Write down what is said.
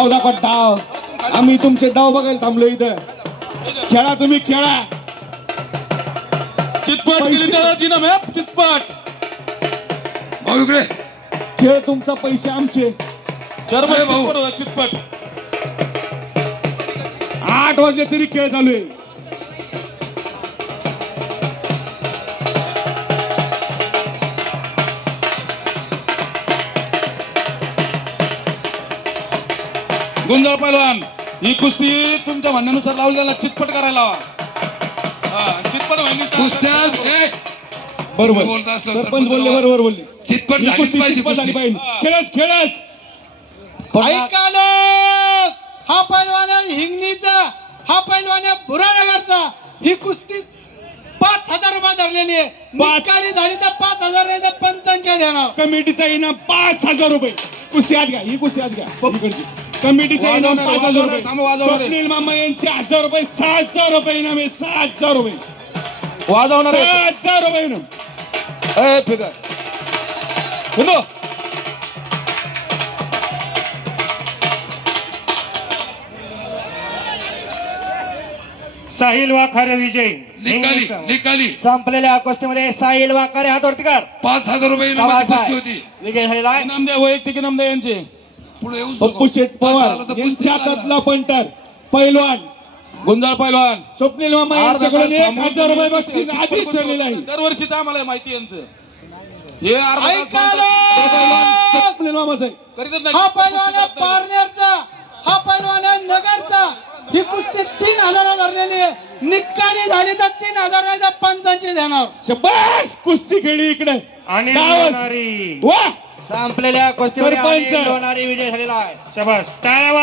डाव दाखवा डाव. आम्ही तुमचे डाव बघायला थांबलो इथं. खेळा तुम्ही खेळा. चितपट केली त्याला जिना मॅप चितपट. भाऊ इकडे. खेळ तुमचा पैसे आमचे. चर्मन भाऊ चितपट. 8 वाजले तरी खेळ चालू आहे. गुंजाळ पैलवान ही कुस्ती तुमच्या म्हणण्यानुसार लावलेला चितपट करायला हवा. चितपट कुस्त्या बरोबर बोलत असलं सरपंच बोलले बरोबर बोलले. चितपट ही झालीच कुस्ती पाहिजे, चितपट झाली कुस्ती. पाहिजे. खेळच खेळच. ऐका ना, हा पैलवान आहे हिंगणीचा, हा पैलवान आहे बुरानगरचा. ही कुस्ती 5,000 रुपये धरलेली आहे. निकाली झाली तर 5,000 नाही तर पंचांच्या देणार. कमिटीचा इनाम 5,000 रुपये. कुस्ती आत घ्या. ही कुस्ती आत घ्या. इकडची कमिटीचा इनाम 5,000 रुपये. स्वप्नील मामा यांचे 1,000 रुपये. 6,000 रुपये इनाम आहे. 6,000 रुपये वाजवणार 6,000 रुपये इनाम. साहिल वाखारे विजय. निकाली निकाली संपलेल्या कुस्तीमध्ये साहिल वाकारे हातवरती कर. 5,000 रुपये इनामाची कुस्ती होती. विजय झालेला आहे. इनाम द्या वैयक्तिक इनाम द्या यांचे. पुढे येऊच पप्पू नको. शेठ पवार असं आलं तर कुस्ती यांच्या चालणार. हातातला पंटर पैलवान गुंजाळ पैलवान स्वप्नील मामा यांच्याकडून 1,000 रुपये बक्षीस आधीच ठरलेलं आहे. दरवर्षीच आम्हाला माहिती यांचं. हे ऐका ना, स्वप्नील मामाचं आहे. करीतच हा नाही. पैलवान आहे पारनेरचा, हा पैलवान आहे नगरचा. ही कुस्ती 3,000 धरलेली आहे. निकाली झाली तर 3,000 नाही तर पंचांची देणार. शबास कुस्ती खेळी इकडे. आणि डावच. लोणारी. वा संपलेल्या कुस्तीमध्ये सरपंच. अनिल लोणारी विजय झालेला आहे. शाबास टाळ्या